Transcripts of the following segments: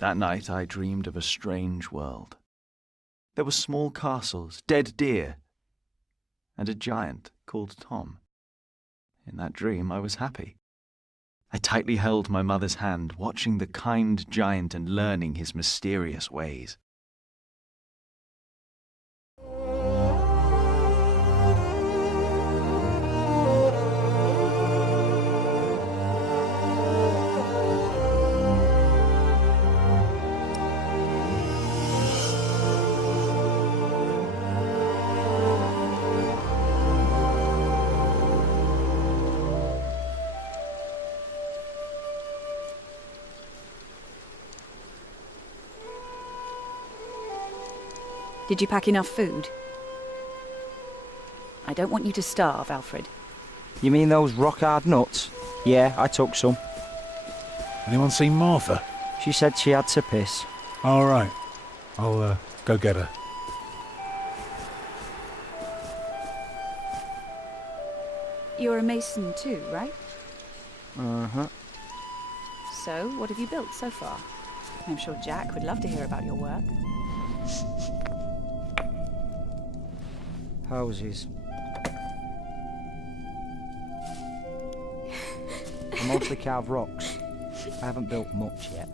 That night I dreamed of a strange world. There were small castles, dead deer, and a giant called Tom. In that dream I was happy. I tightly held my mother's hand, watching the kind giant and learning his mysterious ways. Did you pack enough food? I don't want you to starve, Alfred. You mean those rock-hard nuts? Yeah, I took some. Anyone seen Martha? She said she had to piss. All right. I'll go get her. You're a mason too, right? Uh-huh. So, what have you built so far? I'm sure Jack would love to hear about your work. Houses. I mostly carve rocks. I haven't built much yet.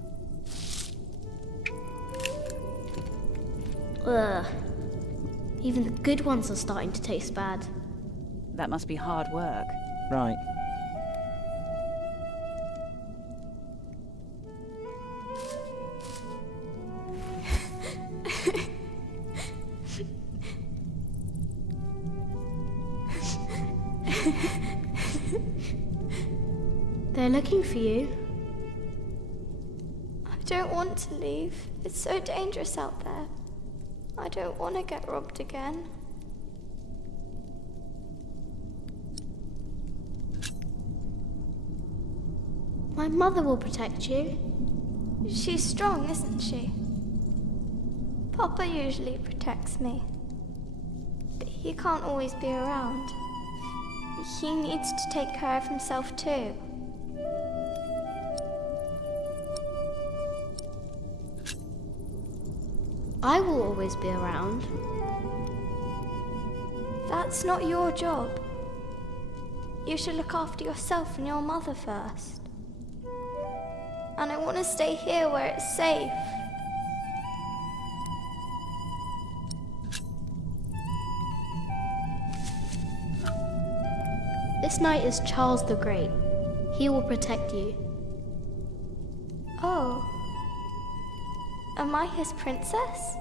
Ugh. Even the good ones are starting to taste bad. That must be hard work. Right. They're looking for you. I don't want to leave. It's so dangerous out there. I don't want to get robbed again. My mother will protect you. She's strong, isn't she? Papa usually protects me. But he can't always be around. He needs to take care of himself too. I will always be around. That's not your job. You should look after yourself and your mother first. And I want to stay here where it's safe. This knight is Charles the Great. He will protect you. Oh. Am I his princess?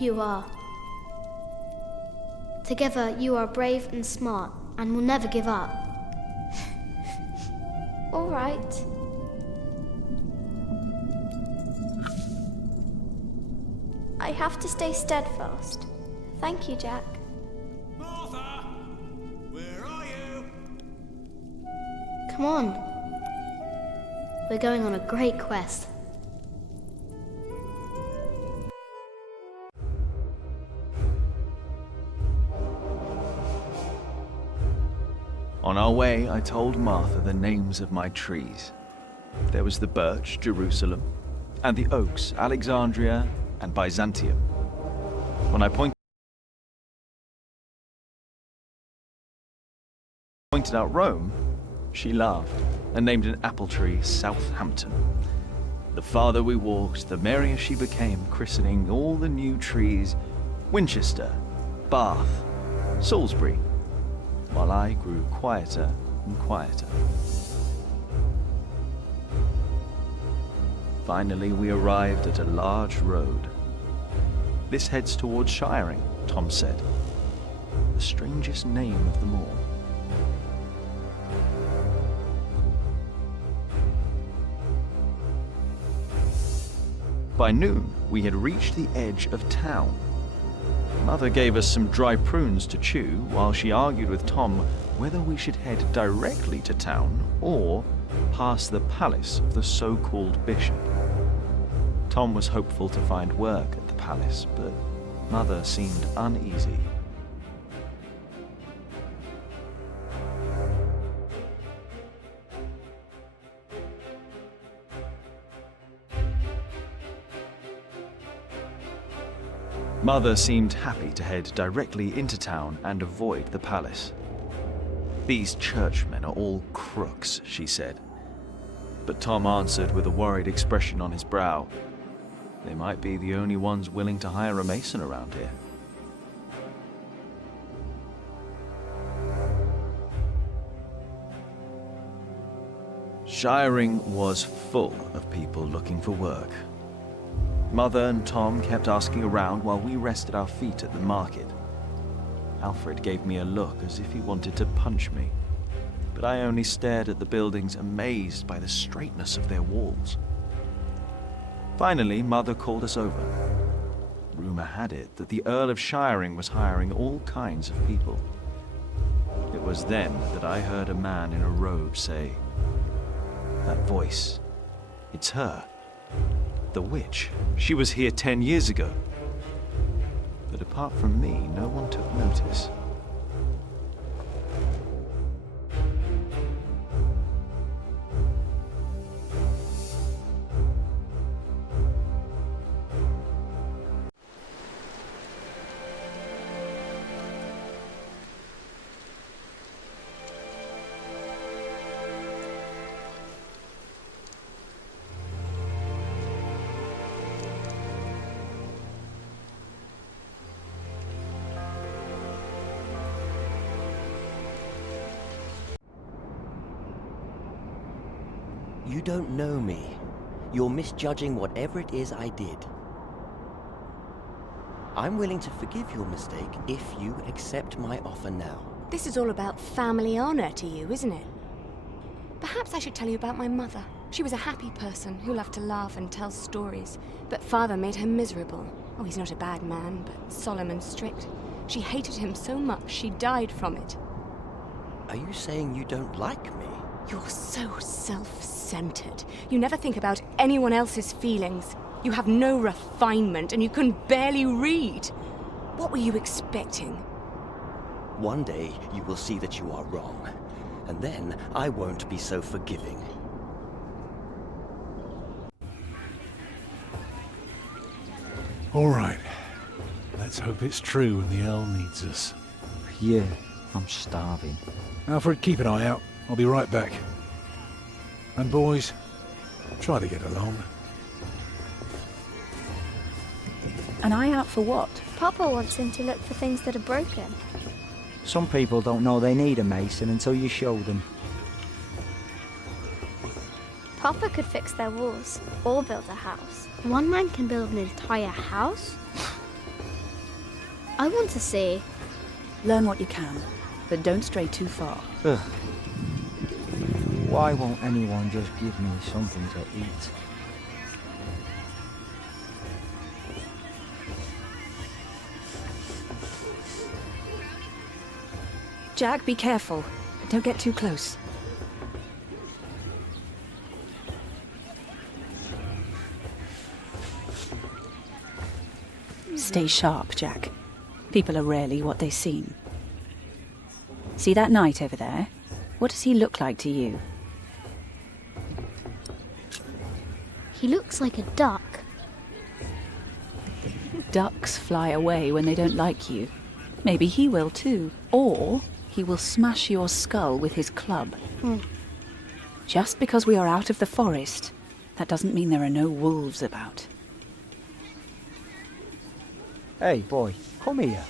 You are. Together you are brave and smart and will never give up. All right. I have to stay steadfast. Thank you, Jack. Martha! Where are you? Come on. We're going on a great quest. On our way, I told Martha the names of my trees. There was the birch, Jerusalem, and the oaks, Alexandria and Byzantium. When I pointed out Rome, she laughed and named an apple tree Southampton. The farther we walked, the merrier she became, christening all the new trees Winchester, Bath, Salisbury, while I grew quieter and quieter. Finally, we arrived at a large road. This heads towards Shiring, Tom said. The strangest name of them all. By noon, we had reached the edge of town. Mother gave us some dry prunes to chew while she argued with Tom whether we should head directly to town or past the palace of the so-called bishop. Tom was hopeful to find work at the palace, but Mother seemed uneasy. Mother seemed happy to head directly into town and avoid the palace. These churchmen are all crooks, she said. But Tom answered with a worried expression on his brow. They might be the only ones willing to hire a mason around here. Shiring was full of people looking for work. Mother and Tom kept asking around while we rested our feet at the market. Alfred gave me a look as if he wanted to punch me, but I only stared at the buildings, amazed by the straightness of their walls. Finally, Mother called us over. Rumor had it that the Earl of Shiring was hiring all kinds of people. It was then that I heard a man in a robe say, "That voice, it's her. The witch. She was here 10 years ago." But apart from me, no one took notice. You don't know me. You're misjudging whatever it is I did. I'm willing to forgive your mistake if you accept my offer now. This is all about family honor to you, isn't it? Perhaps I should tell you about my mother. She was a happy person who loved to laugh and tell stories, but father made her miserable. Oh, he's not a bad man, but solemn and strict. She hated him so much she died from it. Are you saying you don't like me? You're so self-centered. You never think about anyone else's feelings. You have no refinement, and you can barely read. What were you expecting? One day you will see that you are wrong, and then I won't be so forgiving. All right. Let's hope it's true and the Earl needs us. Yeah, I'm starving. Alfred, keep an eye out. I'll be right back. And boys, try to get along. An eye out for what? Papa wants him to look for things that are broken. Some people don't know they need a mason until you show them. Papa could fix their walls or build a house. One man can build an entire house? I want to see. Learn what you can, but don't stray too far. Ugh. Why won't anyone just give me something to eat? Jack, be careful. Don't get too close. Stay sharp, Jack. People are rarely what they seem. See that knight over there? What does he look like to you? He looks like a duck. Ducks fly away when they don't like you. Maybe he will too. Or he will smash your skull with his club. Just because we are out of the forest, that doesn't mean there are no wolves about. Hey, boy, come here.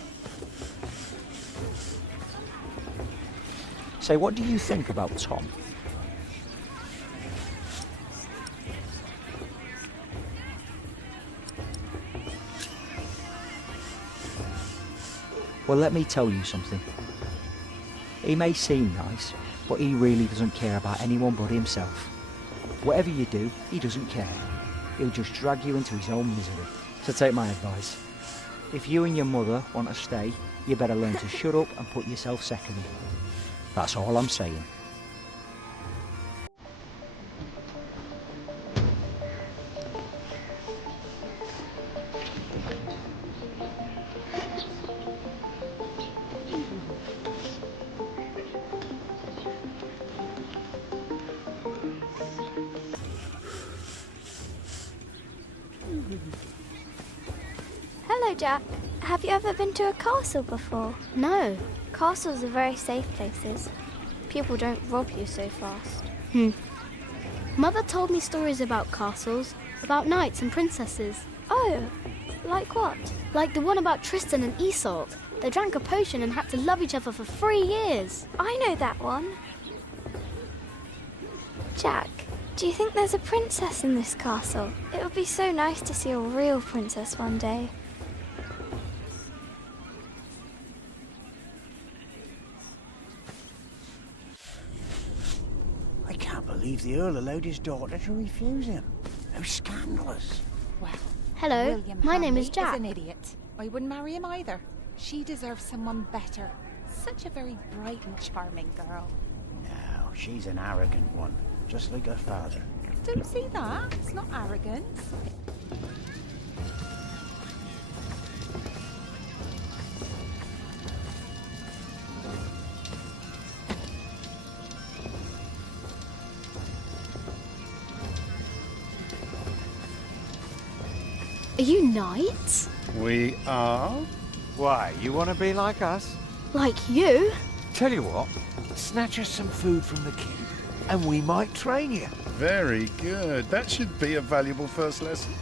Say, what do you think about Tom? Well, let me tell you something. He may seem nice, but he really doesn't care about anyone but himself. Whatever you do, he doesn't care. He'll just drag you into his own misery. So take my advice. If you and your mother want to stay, you better learn to shut up and put yourself second. That's all I'm saying. Hello, Jack. Have you ever been to a castle before? No. Castles are very safe places. People don't rob you so fast. Mother told me stories about castles, about knights and princesses. Oh, like what? Like the one about Tristan and Isolde. They drank a potion and had to love each other for 3 years. I know that one. Jack, do you think there's a princess in this castle? It would be so nice to see a real princess one day. I can't believe the Earl allowed his daughter to refuse him. How scandalous. Well, Hello, William my name Hamley is Jack. an idiot. I wouldn't marry him either. She deserves someone better. Such a very bright and charming girl. No, she's an arrogant one, just like her father. Don't see that. It's not arrogance. Are you knights? We are? Why, you want to be like us? Like you? Tell you what, snatch us some food from the queue, and we might train you. Very good. That should be a valuable first lesson.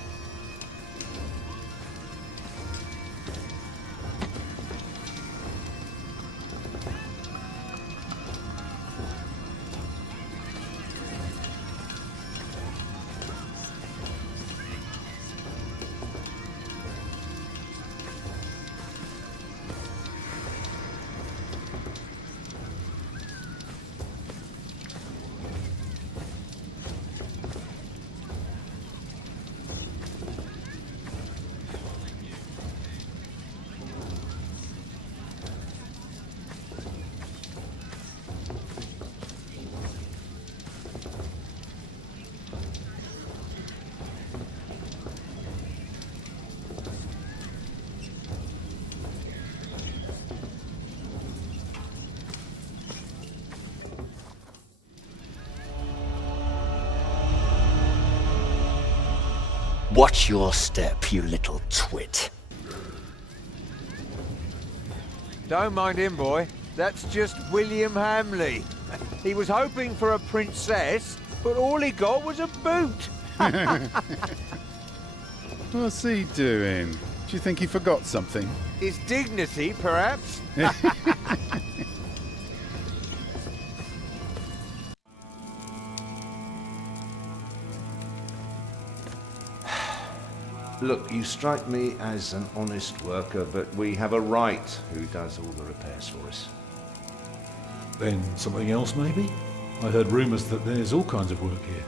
Watch your step, you little twit. Don't mind him, boy. That's just William Hamley. He was hoping for a princess, but all he got was a boot. What's he doing? Do you think he forgot something? His dignity, perhaps? Look, you strike me as an honest worker, but we have a right who does all the repairs for us. Then something else, maybe? I heard rumours that there's all kinds of work here.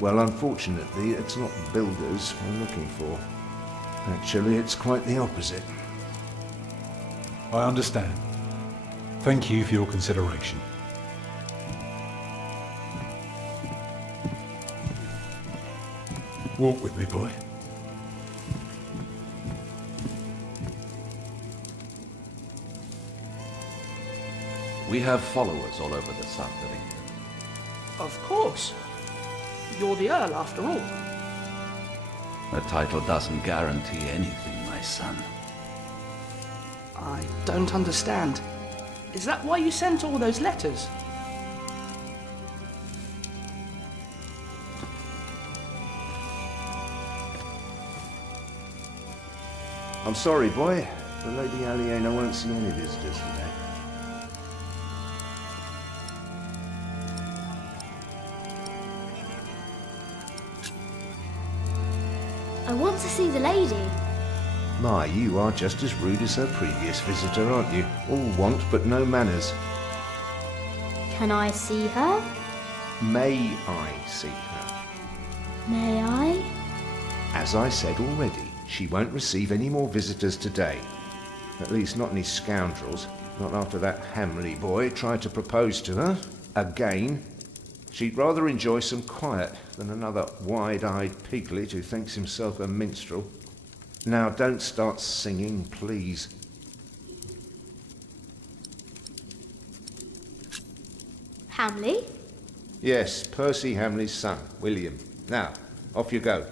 Well, unfortunately, it's not builders we're looking for. Actually, it's quite the opposite. I understand. Thank you for your consideration. Walk with me, boy. We have followers all over the south of England. Of course. You're the Earl, after all. A title doesn't guarantee anything, my son. I don't understand. Is that why you sent all those letters? I'm sorry, boy. The Lady Aliena won't see any visitors today. I want to see the lady. My, you are just as rude as her previous visitor, aren't you? All want but no manners. Can I see her? May I see her? May I? As I said already, she won't receive any more visitors today. At least not any scoundrels. Not after that Hamley boy tried to propose to her. Again. She'd rather enjoy some quiet than another wide-eyed piglet who thinks himself a minstrel. Now, don't start singing, please. Hamley? Yes, Percy Hamley's son, William. Now, off you go.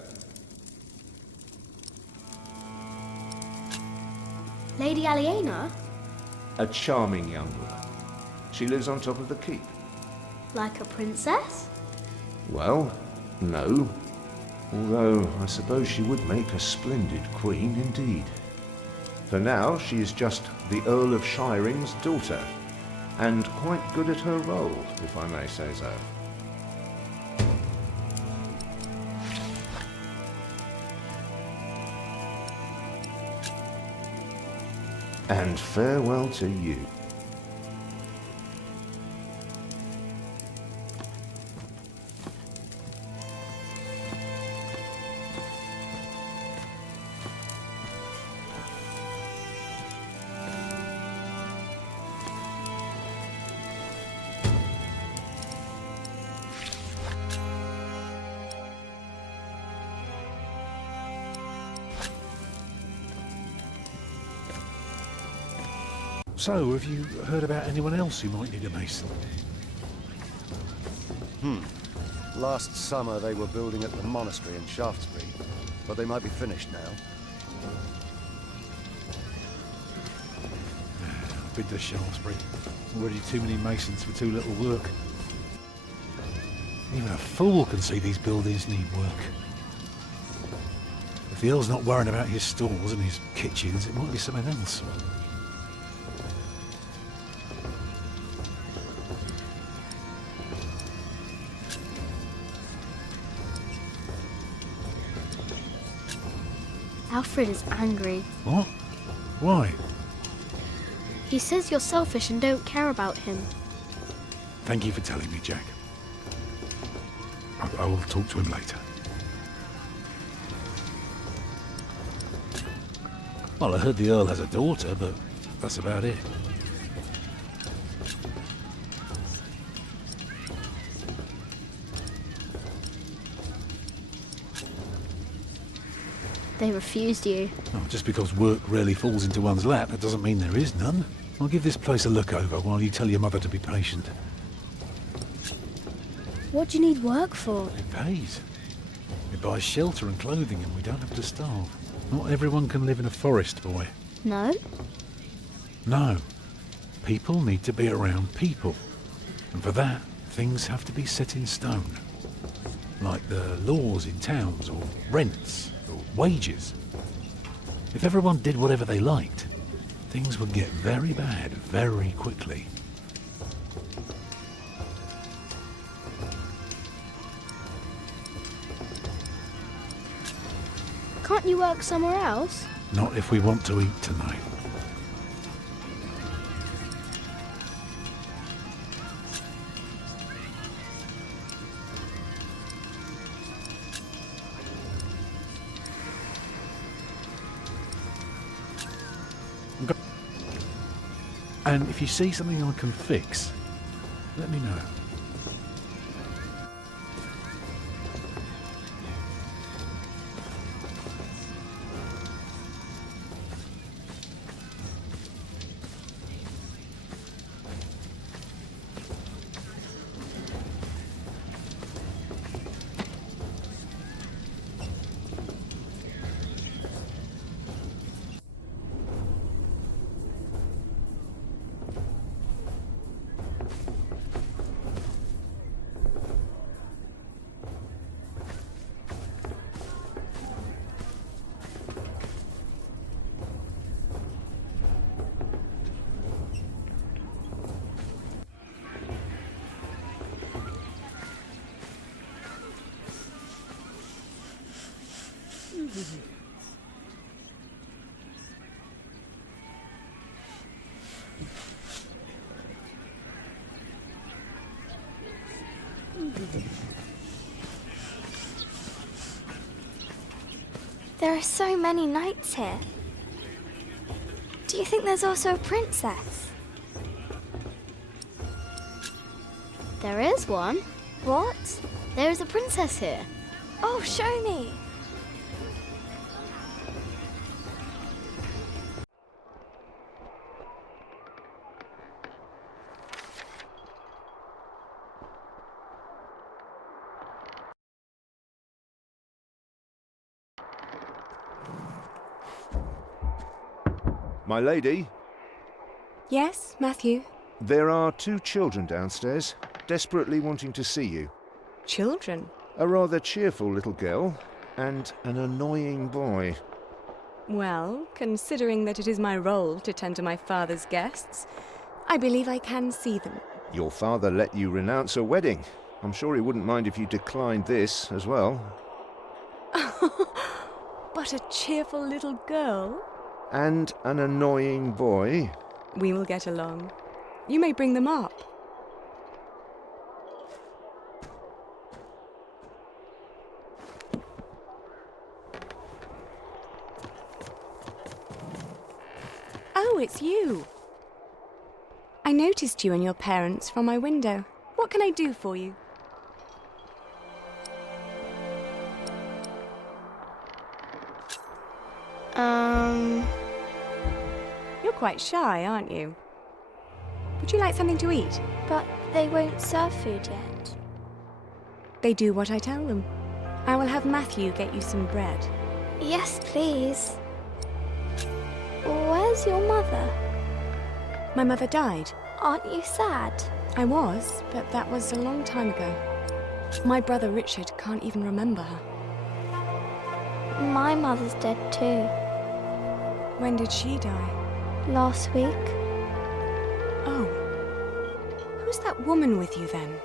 Lady Aliena? A charming young woman. She lives on top of the keep. Like a princess? Well, no. Although I suppose she would make a splendid queen indeed. For now, she is just the Earl of Shiring's daughter, and quite good at her role, if I may say so. And farewell to you. So, have you heard about anyone else who might need a mason? Last summer they were building at the monastery in Shaftesbury, but they might be finished now. I've been to Shaftesbury. Already too many masons for too little work. Even a fool can see these buildings need work. If the Earl's not worrying about his stalls and his kitchens, it might be something else. Alfred is angry. What? Why? He says you're selfish and don't care about him. Thank you for telling me, Jack. I will talk to him later. Well, I heard the Earl has a daughter, but that's about it. They refused you. Oh, just because work rarely falls into one's lap, that doesn't mean there is none. I'll give this place a look over while you tell your mother to be patient. What do you need work for? It pays. It buys shelter and clothing and we don't have to starve. Not everyone can live in a forest, boy. No? No. People need to be around people. And for that, things have to be set in stone. Like the laws in towns, or rents, or wages. If everyone did whatever they liked, things would get very bad very quickly. Can't you work somewhere else? Not if we want to eat tonight. And if you see something I can fix, let me know. There are so many knights here. Do you think there's also a princess? There is one. What? There is a princess here. Oh, show me. My lady, Yes, Matthew? there are 2 children downstairs, desperately wanting to see you. Children? A rather cheerful little girl and an annoying boy. Well, considering that it is my role to tend to my father's guests, I believe I can see them. Your father let you renounce a wedding. I'm sure he wouldn't mind if you declined this as well. But a cheerful little girl? And an annoying boy. We will get along. You may bring them up. Oh, it's you. I noticed you and your parents from my window. What can I do for you? You're quite shy, aren't you? Would you like something to eat? But they won't serve food yet. They do what I tell them. I will have Matthew get you some bread. Yes, please. Where's your mother? My mother died. Aren't you sad? I was, but that was a long time ago. My brother Richard can't even remember her. My mother's dead too. When did she die? Last week. Oh. Who's that woman with you then?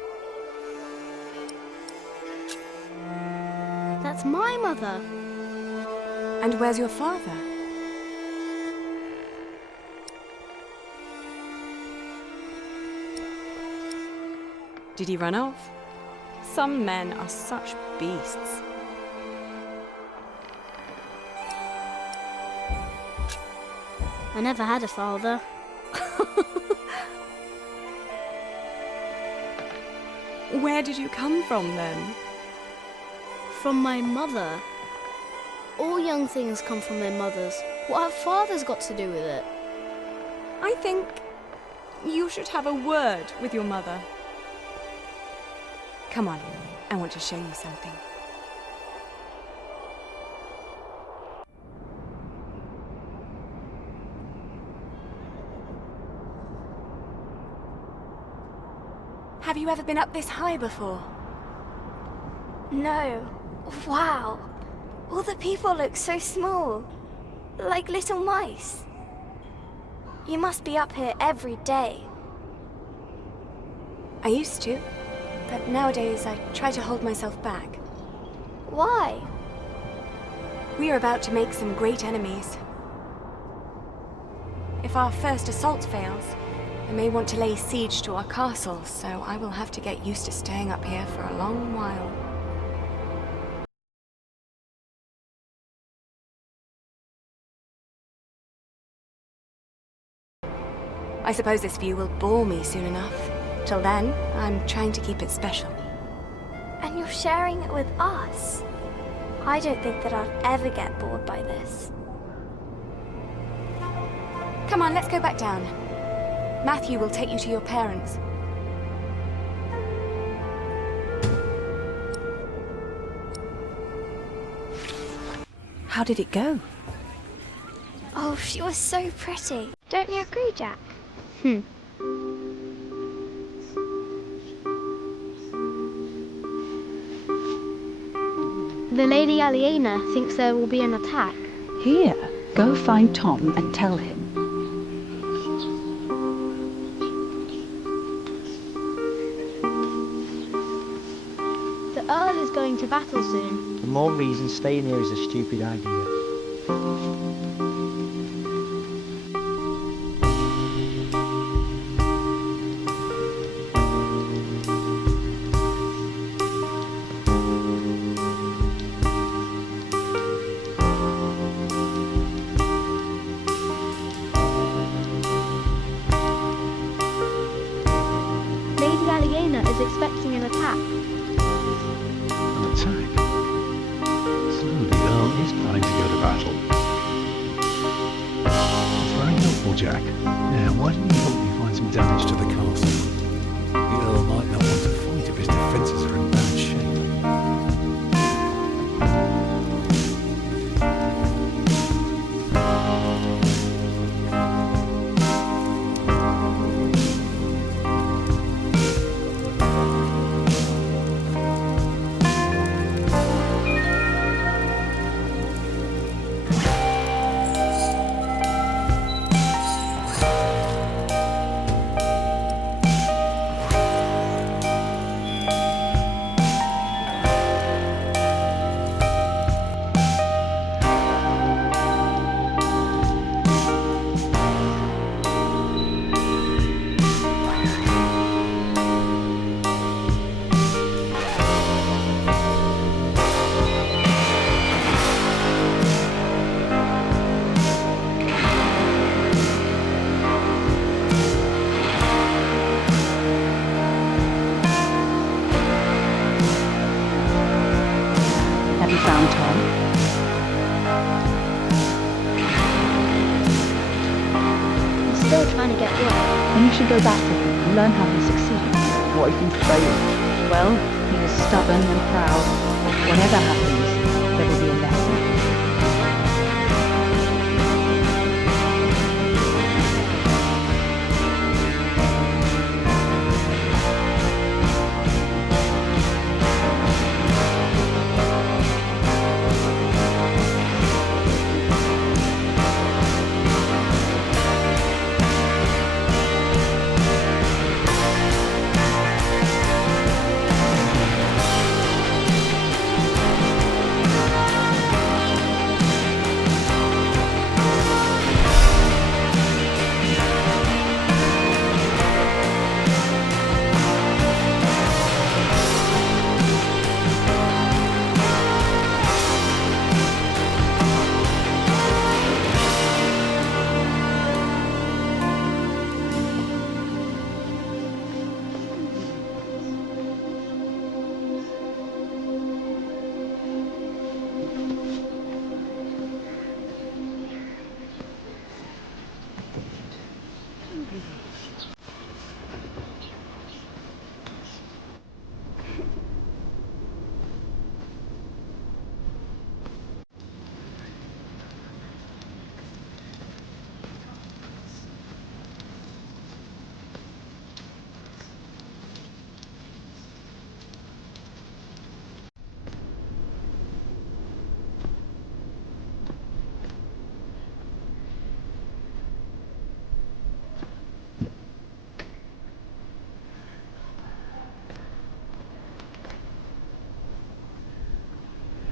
That's my mother. And where's your father? Did he run off? Some men are such beasts. I never had a father. Where did you come from then? From my mother. All young things come from their mothers. What have fathers got to do with it? I think you should have a word with your mother. Come on, I want to show you something. Have you ever been up this high before? No. Wow. All the people look so small. Like little mice. You must be up here every day. I used to, but nowadays I try to hold myself back. Why? We are about to make some great enemies. If our first assault fails, they may want to lay siege to our castle, so I will have to get used to staying up here for a long while. I suppose this view will bore me soon enough. Till then, I'm trying to keep it special. And you're sharing it with us? I don't think that I'll ever get bored by this. Come on, let's go back down. Matthew will take you to your parents. How did it go? Oh, she was so pretty. Don't you agree, Jack? The Lady Aliena thinks there will be an attack. Here, go find Tom and tell him. The Earl is going to battle soon. For more reason, staying here is a stupid idea. Lady Aliena is expecting an attack. An attack? So the Earl is planning to go to battle. It's very helpful, Jack. Now, why don't you help me find some damage to the castle? The Earl might not want to fight if his defences are in bad shape. still trying to get work. Then you should go back to him and learn how he succeeds. What if he fails? Well, he is stubborn and proud. Whatever happens, there will be a lesson.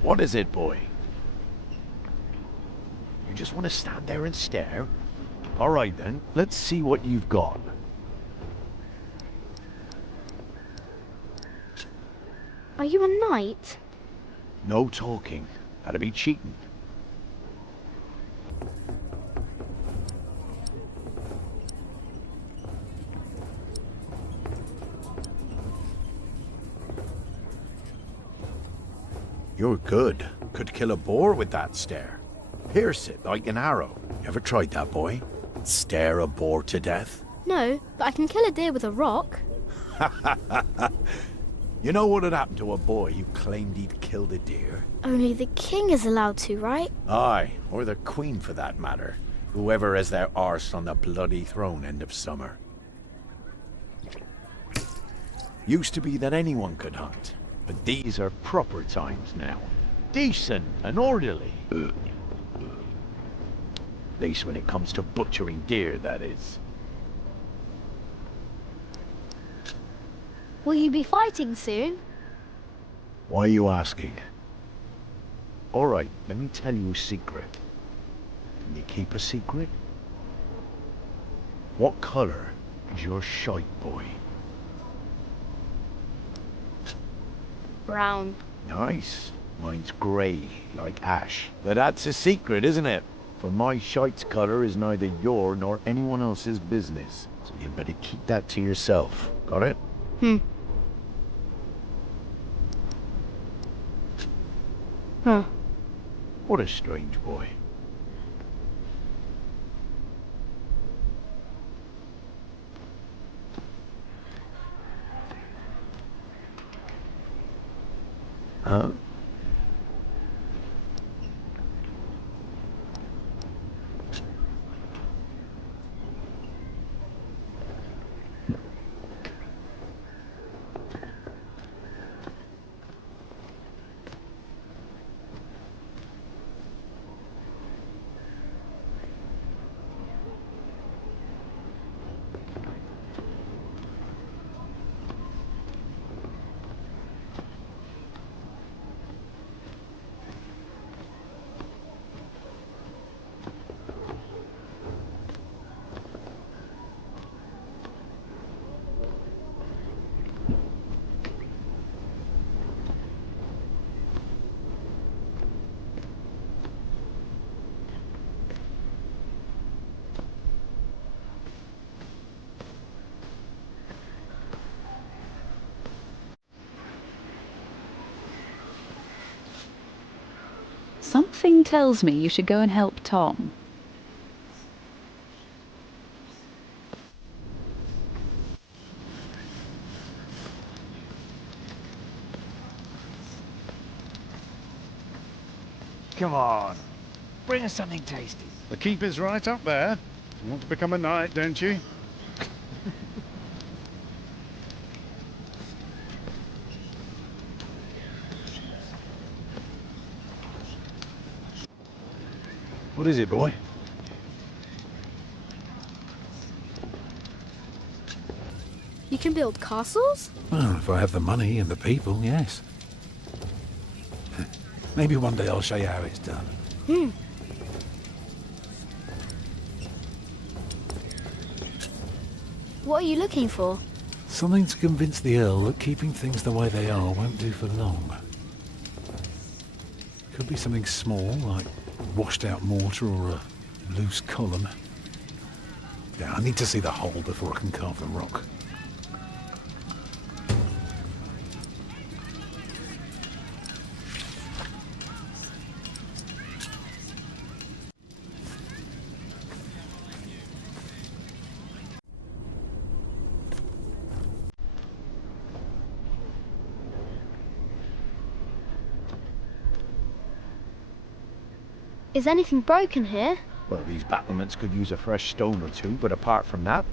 What is it, boy? You just want to stand there and stare? All right then, let's see what you've got. Are you a knight? No talking. That'd be cheating. You're good. Could kill a boar with that stare. Pierce it like an arrow. You ever tried that, boy? Stare a boar to death? No, but I can kill a deer with a rock. You know what had happened to a boy who claimed he'd killed a deer? Only the king is allowed to, right? Aye, or the queen for that matter. Whoever has their arse on the bloody throne end of summer. Used to be that anyone could hunt, but these are proper times now. Decent and orderly. At least when it comes to butchering deer, that is. Will you be fighting soon? Why are you asking? All right, let me tell you a secret. Can you keep a secret? What color is your shite, boy? Brown. Nice. Mine's grey, like ash. But that's a secret, isn't it? For my shite's colour is neither your nor anyone else's business. So you better keep that to yourself. Got it? Huh. What a strange boy. Huh? Something tells me you should go and help Tom. Come on. Bring us something tasty. The keep is right up there. You want to become a knight, don't you? What is it, boy? You can build castles? Well, if I have the money and the people, yes. Maybe one day I'll show you how it's done. What are you looking for? Something to convince the Earl that keeping things the way they are won't do for long. Could be something small, like washed out mortar or a loose column. Yeah, I need to see the hole before I can carve the rock. Is anything broken here? Well, these battlements could use a fresh stone or two, but apart from that,